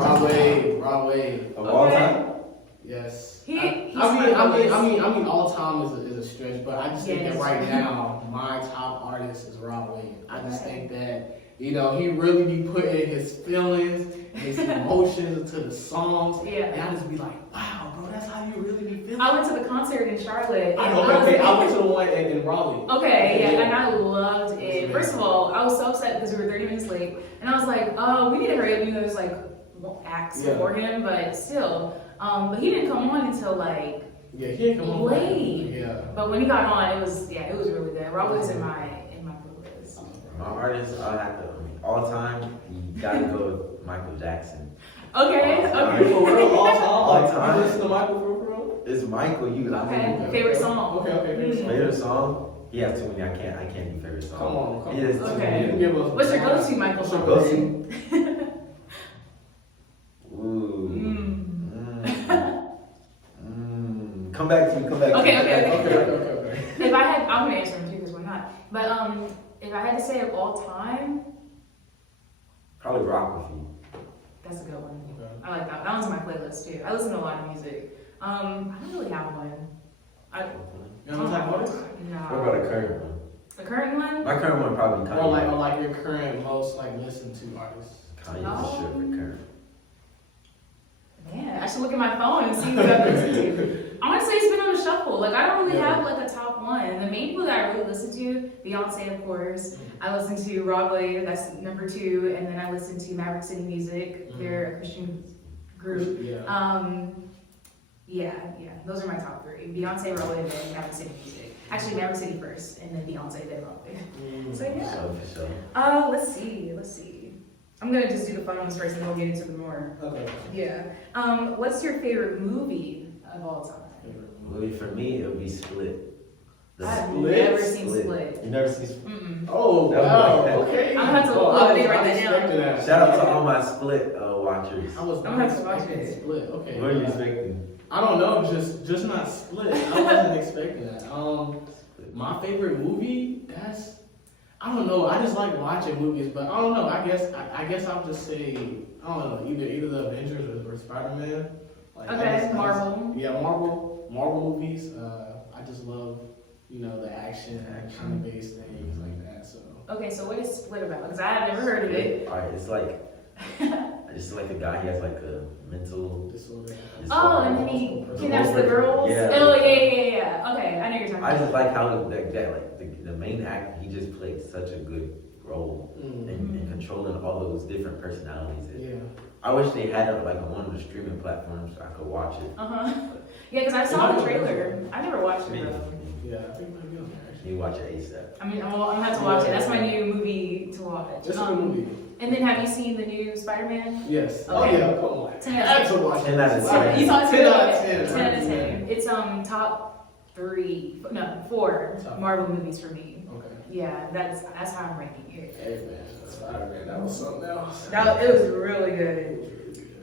Broadway. Of all time? Yes. I mean, all time is a stretch, but I just think that right now, my top artist is Broadway. I just think that, he really be putting his feelings, his emotions into the songs. Yeah. And I just be like, wow, bro, that's how you really be feeling. I went to the concert in Charlotte. I went to the one in Raleigh. Okay, and I loved it. First of all, I was so upset because we were 30 minutes late, and I was like, we need to hurry up. There's acts for him, but still. But he didn't come on until he didn't come on late. Yeah. But when he got on, it was really good. Rob was in my playlist. My artist, I have to all time. You gotta go with Michael Jackson. Okay. For real, all time. You listen to Michael for real? It's Michael. Okay. Favorite song. Okay. Favorite song? He has too many. I can't do favorite song. Come on. He has too Okay. many. Give us What's your go-to, Michael? What's your go-to? Come back to me. Okay. If I had, I'm gonna answer them too because why not? But if I had to say of all time, Probably Rock with You. that's a good one. Okay. I like that. That one's on my playlist too. I listen to a lot of music. I don't really have one. You know what type of artist? No. What about a current one? The current one? My current one probably Kanye. Or your current most listened to artist. Kanye's a shit for current. Man, I should look at my phone and see what I've listened to. I want to say it's been on a shuffle. I don't really have a top one. The main people that I really listen to, Beyonce, of course. I listen to Broadway, that's number 2, and then I listen to Maverick City Music. They're a Christian group. Yeah, those are my top 3. Beyonce, Broadway, and then Maverick City Music. Actually, Maverick City first, and then Beyonce, then Broadway. So yeah. For sure. Let's see. I'm gonna just do the fun ones first, and then we'll get into the more. Okay. Yeah. What's your favorite movie of all time? Movie for me, it would be Split. I've Split? never seen Split. You never seen Split? Mm-mm. Oh, wow. Okay. I'm gonna have to write that down. that. Shout out to all my Split watchers. I was I'm not gonna have to watch expecting it. Split. Okay. What are you expecting? I don't know, just not Split. I wasn't expecting that. My favorite movie, I don't know. I just like watching movies, but I don't know. I guess I'll just say, I don't know, either the Avengers or Spider-Man. Marvel. Yeah, Marvel movies. I just love, the action based things like that. So. Okay, so what is Split about? Because I have never heard of it. Alright, it's like It's like a guy, he has like a mental disorder. Oh, and then he kidnaps the girls. Yeah. Oh yeah. Okay, I know you're talking I about. just like how the main actor, he just played such a good role in controlling all those different personalities. Yeah. I wish they had it like on one of the streaming platforms so I could watch it. Yeah, because I saw the trailer. I never watched it though. Yeah, I think it might be on there actually. You watch it ASAP. I mean, I'm gonna have to watch it. That's my new movie to watch. It's a good movie. And then have you seen the new Spider-Man? Yes. Okay. Oh yeah, come on. 10 I had to watch it. 10 out of 10. You saw it 10 out of 10 10. out of 10. It's top 4 Top. Marvel movies for me. Okay. Yeah, that's how I'm ranking it. Hey man, Spider-Man, that was something else. It was really good.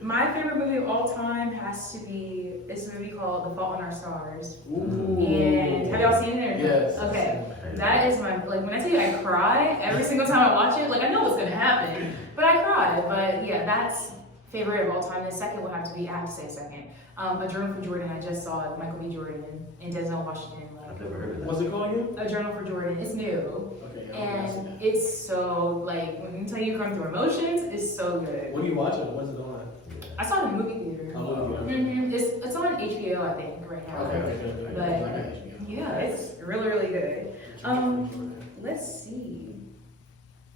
My favorite movie of all time has to be this movie called The Fault in Our Stars. Ooh. And have y'all seen it? Yes. Okay. That is my, like, when I tell you I cry every single time I watch it, like, I know what's gonna happen, but I cry. But yeah, that's favorite of all time. The second would have to be, I have to say second. A Journal for Jordan, I just saw it, Michael B. Jordan and Denzel Washington. I've never heard of that. What's it called again? A Journal for Jordan. It's new. Okay. Yeah, And it's so, like, when you tell you come through emotions, it's so good. what are you watching? What's it on? I saw it in the movie theater. It's on HBO, I think, right now. Okay. But yeah, it's really, really good. Let's see.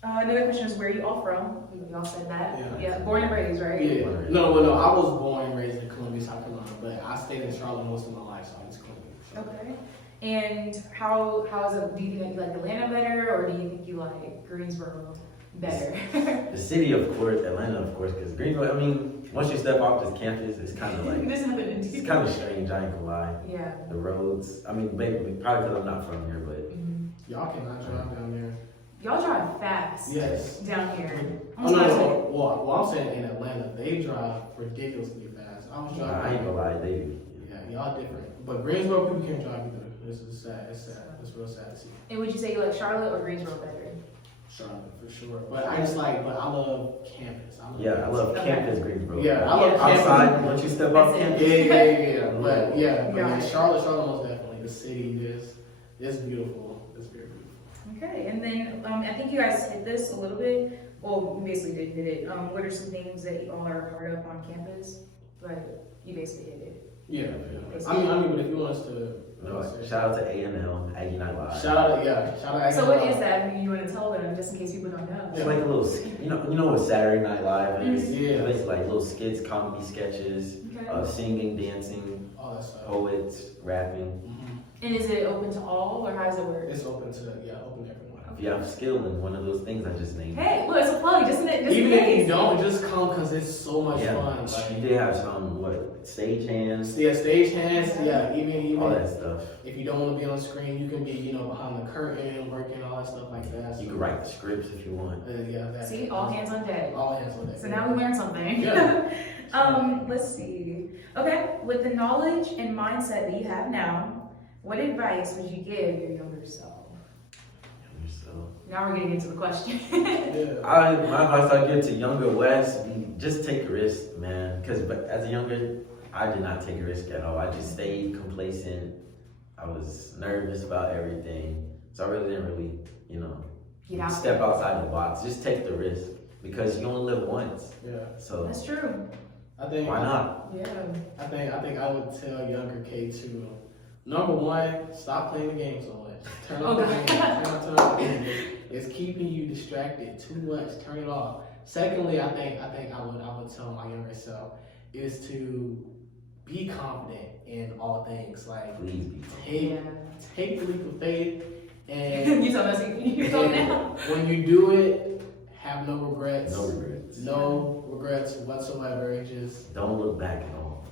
Another question is, where are you all from? Y'all said that. Yeah. Born and raised, right? Yeah. No. I was born and raised in Columbia, South Carolina, but I stayed in Charlotte most of my life, so I was Columbia. Okay. And how is it? Do you think you like Atlanta better, or do you think you like Greensboro better? The city, of course, Atlanta, of course, because Greenville, I mean, once you step off this campus, it's kind of like, There's nothing to do. it's kind of strange, I ain't gonna lie. Yeah. The roads, I mean, maybe, probably because I'm not from here, but Y'all cannot drive down there. Y'all drive fast. Yes. Down here. Oh, no. Well, I'm saying in Atlanta, they drive ridiculously fast. I was I driving. ain't gonna lie, they do. Yeah, y'all different. But Greensboro people can't drive either. This is sad. It's sad. It's real sad to see. And would you say you like Charlotte or Greensboro better? Charlotte for sure. But I love campus. I love campus Greensboro. Yeah, I love outside, campus. once you step off campus. Yeah. But Yeah. Charlotte most definitely. The city is beautiful. It's very beautiful. Okay, and then I think you guys hit this a little bit. Well, we basically did hit it. What are some things that you all are a part of on campus? But you basically hit it. Yeah. I mean, but if you want us to. Shout out to A&L, Aggie Night Live. Shout out to So what is that? You want to tell them just in case people don't know? It's like a little, you know what Saturday Night Live is? Yeah. It's basically like little skits, comedy sketches, Okay. Singing, dancing, all that stuff. poets, rapping. And is it open to all, or how does it work? It's open to everyone. If you have skill in one of those things I just named. Hey, look, it's a plug, just in it. Even if you don't, just come because it's so much Yeah, fun. Like, you did have some, stage hands, yeah, stage hands. Yeah, even all that stuff. if you don't want to be on screen, you can be behind the curtain, working all that stuff like that. You can write the scripts if you want. That. See, all hands on deck. All hands on deck. So now we learned something. Yeah. Let's see. Okay, with the knowledge and mindset that you have now, what advice would you give your younger self? So, Now we're getting into the question. Yeah. my advice I give to younger Wes, just take a risk, man. Because as a younger, I did not take a risk at all. I just stayed complacent. I was nervous about everything. So I really didn't Get out step outside the box. Just take the risk because you only live once. Yeah. So That's true. I think. why not? Yeah. I think I would tell younger K2. Number one, stop playing the game so much. Turn off the game. Turn off the game. It's keeping you distracted too much. Turn it off. Secondly, I think I would tell my younger self is to be confident in all things. Like Please be. take the leap of faith and You told us you told now. when you do it, have no regrets. No regrets. No regrets whatsoever. Just Don't look back at all.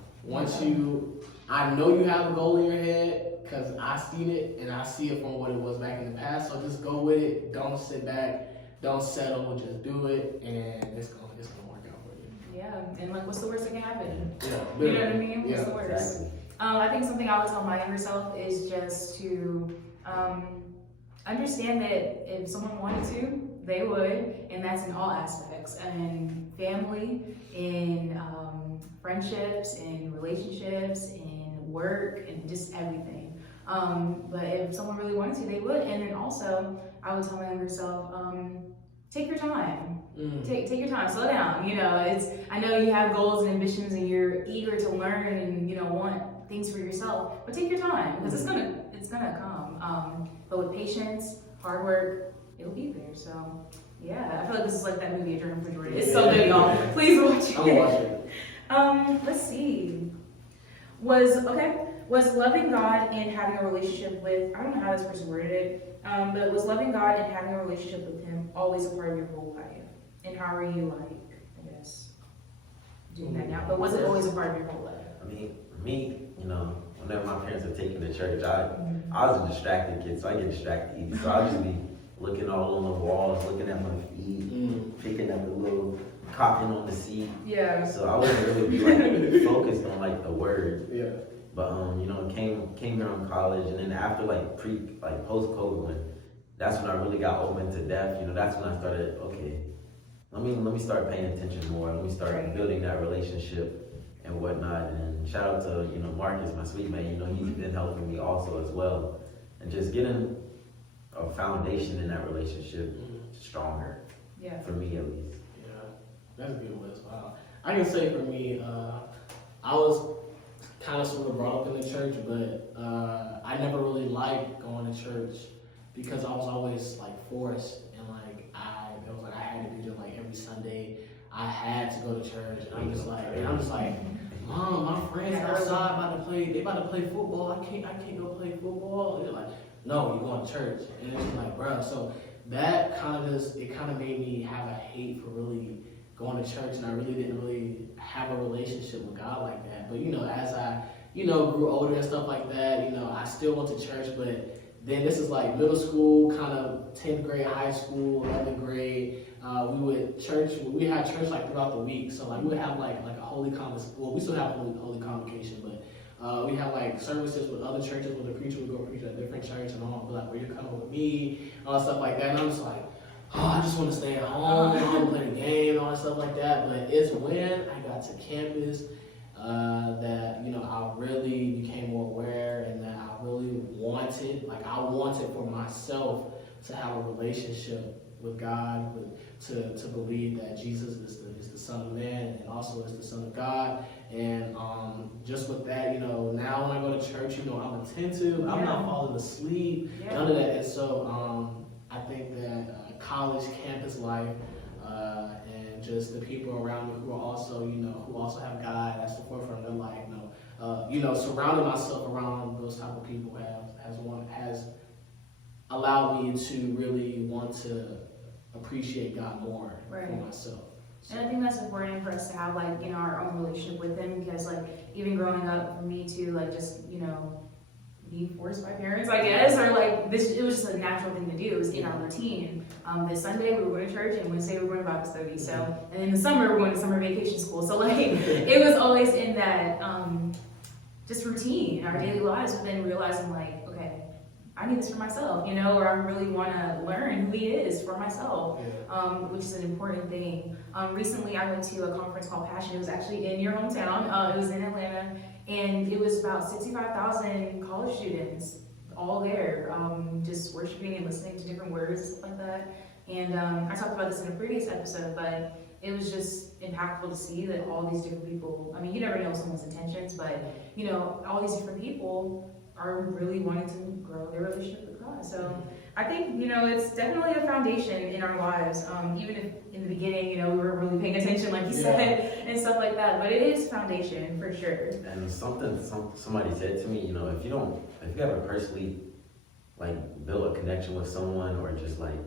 I know you have a goal in your head because I seen it and I see it from what it was back in the past. So just go with it. Don't sit back. Don't settle. Just do it, and it's gonna work out for you. Yeah, and like, what's the worst that can happen? Yeah, You know what I mean? What's the worst? Exactly. I think something I would tell my younger self is just to understand that if someone wanted to, they would, and that's in all aspects, in family, in friendships, in relationships, in work, and just everything. But if someone really wanted to, they would. And then also, I would tell my younger self, take your time. Take your time, slow down. You know, I know you have goals and ambitions and you're eager to learn and, you know, want things for yourself, but take your time because it's gonna come. But with patience, hard work, it'll be there. So yeah, I feel like this is like that movie, A Journey for Jordan. It's so good, y'all. Please watch it. I'm watching. Let's see. Was loving God and having a relationship with, I don't know how this person worded it, but was loving God and having a relationship with Him always a part of your whole life? And how are you, like, I guess, doing that now? But was it always a part of your whole life? I mean, me, you know, whenever my parents are taking me to church, I was a distracted kid, so I get distracted easy. So I'll just be looking all on the walls, looking at my feet, picking up the little copying on the seat. Yeah. So I wasn't really be like focused on like the word. Yeah. But you know, came here in college, and then after like post COVID, that's when I really got open to death. You know, that's when I started. Okay, let me start paying attention more. Let me start building that relationship and whatnot. And shout out to Marcus, my sweet man. You know, he's been helping me also as well, and just getting a foundation in that relationship stronger. Yeah. For me at least. That's beautiful as well. I can say for me, I was kind of sort of brought up in the church, but I never really liked going to church because I was always like forced, and like it was like I had to be there like every Sunday. I had to go to church, and I'm just like, Mom, my friends outside about to play football. I can't go play football. And they're like, no, you're going to church, and it's like, bro. So that kind of made me have a hate for really going to church, and I really didn't really have a relationship with God like that. But as I grew older and stuff like that, I still went to church. But then this is like middle school, kind of 10th grade, high school, 11th grade. We had church like throughout the week. So like we would have like a holy convocation. Well, we still have holy convocation, but we have like services with other churches where the preacher would go preach at a different church, and I'll be like, well, you're coming with me, all that stuff like that. And I'm just like, I just want to stay at home, I want to play the game, all that stuff like that. But it's when I got to campus that I really became more aware, and that I really wanted for myself to have a relationship with God, to believe that Jesus is the Son of Man and also is the Son of God. And just with that, now when I go to church, I'm attentive, I'm not falling asleep, none of that. And so I think that college, campus life, and just the people around me who are also, who also have God as the forefront of their life, surrounding myself around those type of people has allowed me to really want to appreciate God more for myself. And I think that's important for us to have like our own relationship with Him, because like even growing up for me too, like just be forced by parents, I guess, or like this, it was just a natural thing to do. It was in our routine. This Sunday we were going to church, and Wednesday we were going to Bible study. So, and in the summer we're going to summer vacation school. So like it was always in that just routine, our daily lives. But then realizing like, okay, I need this for myself, or I really want to learn who He is for myself, which is an important thing. Recently I went to a conference called Passion. It was actually in your hometown. It was in Atlanta. And it was about 65,000 college students all there, just worshiping and listening to different words and stuff like that. And I talked about this in a previous episode, but it was just impactful to see that all these different people, I mean, you never know someone's intentions, but all these different people are really wanting to grow their relationship with God. So I think, it's definitely a foundation in our lives, even if in the beginning, we weren't really paying attention, like you said, and stuff like that. But it is foundation for sure. And somebody said to me, if you haven't personally like built a connection with someone, or just like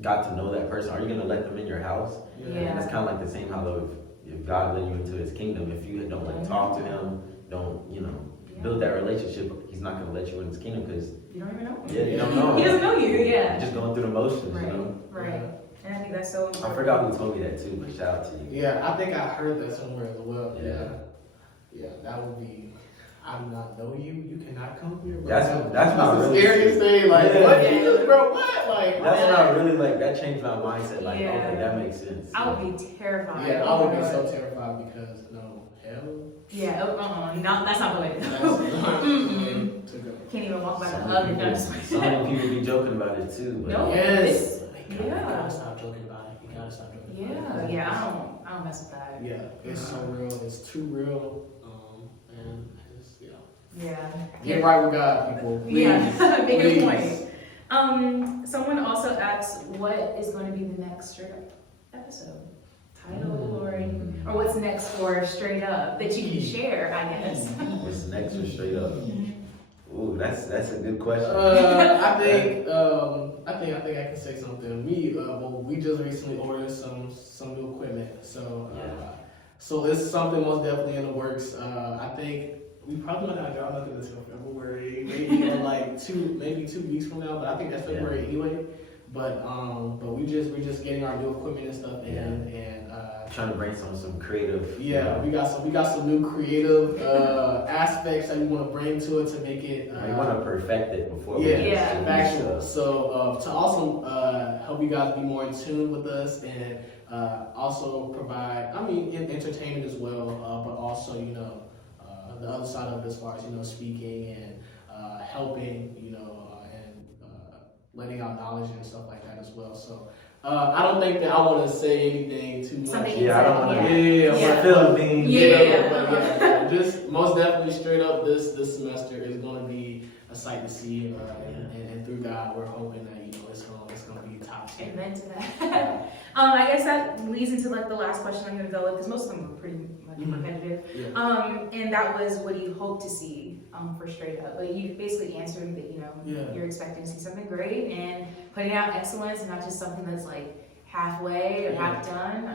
got to know that person, are you gonna let them in your house? And it's kind of like the same how if God led you into His kingdom, if you don't like talk to Him, don't build that relationship, He's not gonna let you in His kingdom, because you don't even know. Yeah, you don't know. He doesn't know you. Yeah. You're just going through the motions, Right. And I think that's so important. I forgot who told me that too, but shout out to you. Yeah, I think I heard that somewhere as well. Yeah, that would be. I do not know you. You cannot come here. Bro. That's not the really scariest thing. Like, what Jesus, bro? What? Like, that's not really like that changed my mindset. Like, okay, that makes sense. I would be terrified. Yeah, I would be so terrified because hell. Yeah. That's not the way to go. Can't even walk by the hug. Some people be joking about it too. But yes. You gotta stop joking about it. You gotta stop joking about it. Yeah, I don't mess with that. Yeah, it's so real. It's too real. And it's, get right with God, people. Please. Yeah, make please. a point. Someone also asks, what is going to be the next straight up episode? Title or what's next for straight up that you can share, I guess. What's next for straight up? Ooh, that's a good question. I think I can say something. We just recently ordered some new equipment, so it's something most definitely in the works. I think we probably might not drop nothing until February, maybe or like 2 weeks from now. But I think that's February anyway. But we're just getting our new equipment and stuff and trying to bring some creative. Yeah, we got some new creative aspects that we want to bring to it to make it. We want to perfect it before. Factual. So to also help you guys be more in tune with us and also provide, entertainment as well, but also the other side of it as far as speaking and helping, and letting out knowledge and stuff like that as well. So. I don't think that I want to say anything too much. Something I don't want to feel things. Just most definitely straight up this semester is going to be a sight to see, and through God we're hoping that it's going to be top tier. Amen to that. I guess that leads into like the last question I'm going to go with because most of them are pretty much repetitive. And that was, what do you hope to see for straight up? Like you basically answered that you're expecting to see something great and putting out excellence, and not just something that's like halfway or half done.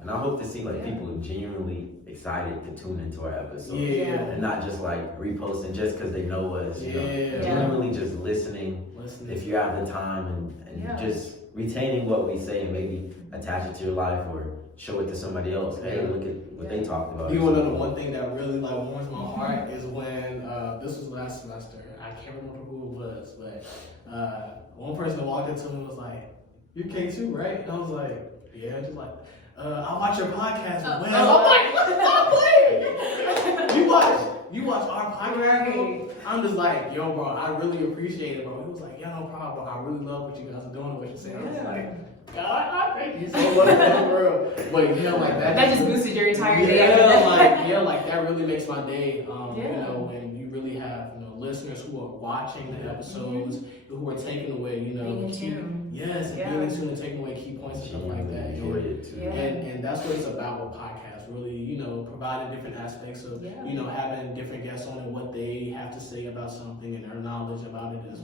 And I hope to see people genuinely excited to tune into our episodes, and not just like reposting just because they know us. Genuinely just listening. If you have the time and just retaining what we say and maybe attach it to your life or show it to somebody else. Hey, look at what they talked about. You want to know the one thing that really warms my heart is when this was last semester. I can't remember who it was, but one person walked into me and was like, "You're K2, right?" And I was like, "Yeah." Just like, "I watch your podcast." I'm like, "Stop playing! You watch our podcast, bro?" I'm just like, "Yo, bro, I really appreciate it, bro." He was like, "Yeah, no problem, bro. I really love what you guys are doing and what you're saying." I was like, "God, I thank you so much, bro." But like that. That just boosted your entire day. Like that really makes my day. When you really have listeners who are watching the episodes, who are taking away, being in tune and taking away key points and stuff like that. Enjoy it too. And that's what it's about with podcasts. Really, providing different aspects of, having different guests on and what they have to say about something and their knowledge about it as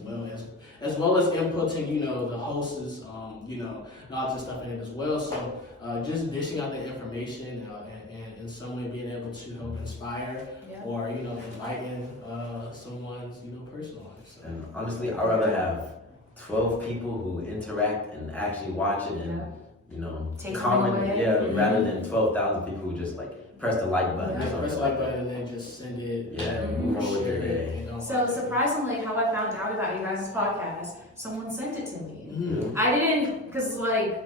well as inputting, the hosts, knowledge and stuff in it as well. So just dishing out the information and in some way being able to help inspire or enlighten someone's personal life. So. And honestly, I'd rather have 12 people who interact and actually watch it and comment, rather than 12,000 people who just press the like button. Just press the like button and then just send it. Move on with your day. So surprisingly, how I found out about you guys' podcast, someone sent it to me. Mm-hmm. I didn't, because I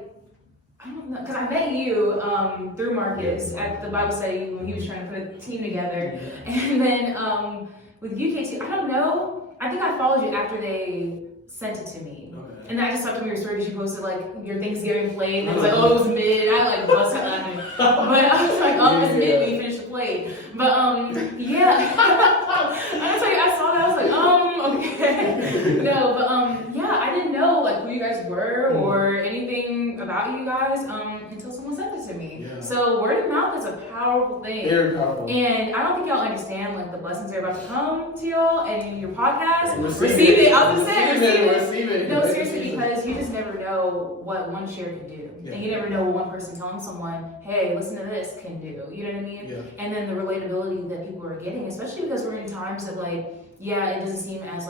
don't know, because I met you through Marcus at the Bible study when he was trying to put a team together. And then with UK2, I don't know. I think I followed you after they sent it to me. Okay. And then I just saw some of your stories you posted, your Thanksgiving plate. And I was like, oh, it was mid. And I busted laughing. But I was like, oh, it was mid when you finished the plate. But yeah. I saw that. I was like, okay. No, but I didn't know who you guys were or anything about you guys until someone sent it to me. Yeah. So word of mouth is a powerful thing. Very powerful. And I don't think y'all understand the blessings that are about to come to y'all and your podcast. Receive it. I was gonna say receive it. No, seriously, because you just never know what one share can do. Yeah. And you never know what one person telling someone, hey, listen to this can do. You know what I mean? Yeah. And then the relatability that people are getting, especially because we're in times that it doesn't seem as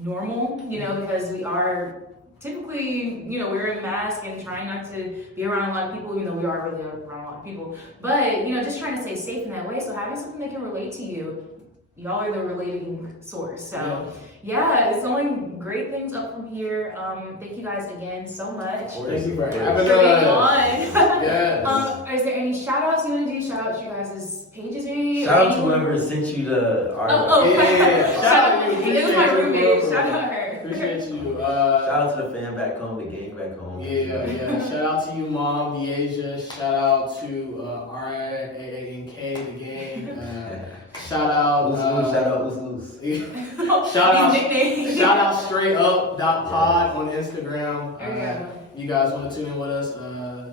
normal, because we are typically, wearing masks and trying not to be around a lot of people, we are really around a lot of people. But, just trying to stay safe in that way. So having something that can relate to you, y'all are the relating source. So it's only great things up from here. Thank you guys again so much. Thank you for having us. Yes. Is there any shout outs you want to do? Shout out you guys' pages maybe? Shout out to whoever sent you the art. Shout out. It was my roommate. Shout out her. Appreciate you. Shout out to the fam back home, the gang back home. Yeah. Shout out to you, Mom, Deasia. Shout out to RAANK, the gang. Shout out. Shout out. Shout out straight up .pod on Instagram. There we go. You guys want to tune in with us?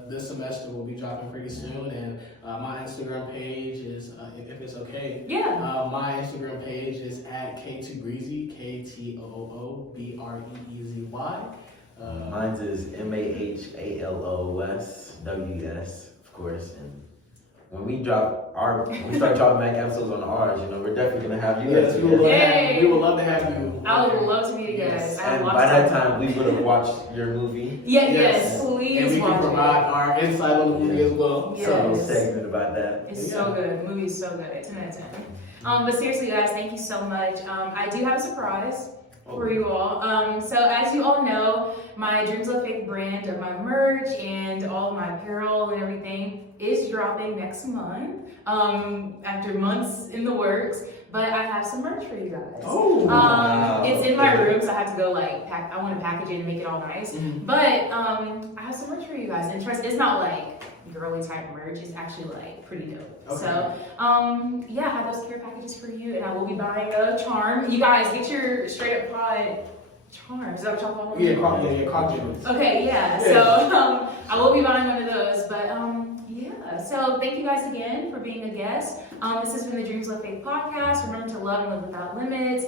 This semester will be dropping pretty soon, and my Instagram page is, if it's okay. Yeah. My Instagram page is at K2Breezy, KTOOBREEZY. Mine's is MAHALOS WS, of course. And when we start dropping back episodes on ours, we're definitely gonna have you guys. We would love to have you. I would love to meet you guys. And by that time, we would have watched your movie. Yes, please and we watch can provide our insight on the movie as well. Yes. So segment about that. It's so good. The movie is so good. 10 out of 10. But seriously, guys, thank you so much. I do have a surprise for you all. So as you all know, my Dreams of Faith brand of my merch and all of my apparel and everything is dropping next month. After months in the works. But I have some merch for you guys. Oh, wow. It's in my room, so I have to go I want to package it and make it all nice. Mm-hmm. But I have some merch for you guys. And trust, it's not like girly type merch. It's actually pretty dope. Okay. So I have those care packages for you, and I will be buying a charm. You guys get your straight up pod charms. Is that what y'all call them? Yeah, cocktails. Okay, yeah. So I will be buying one of those, but so thank you guys again for being a guest. This has been the Dreams of Faith podcast. Remember to love and live without limits.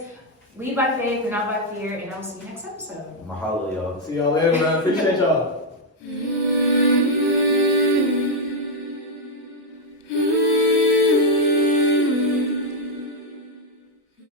Lead by faith and not by fear, and I'll see you next episode. Mahalo, y'all. See y'all later, man. Appreciate y'all.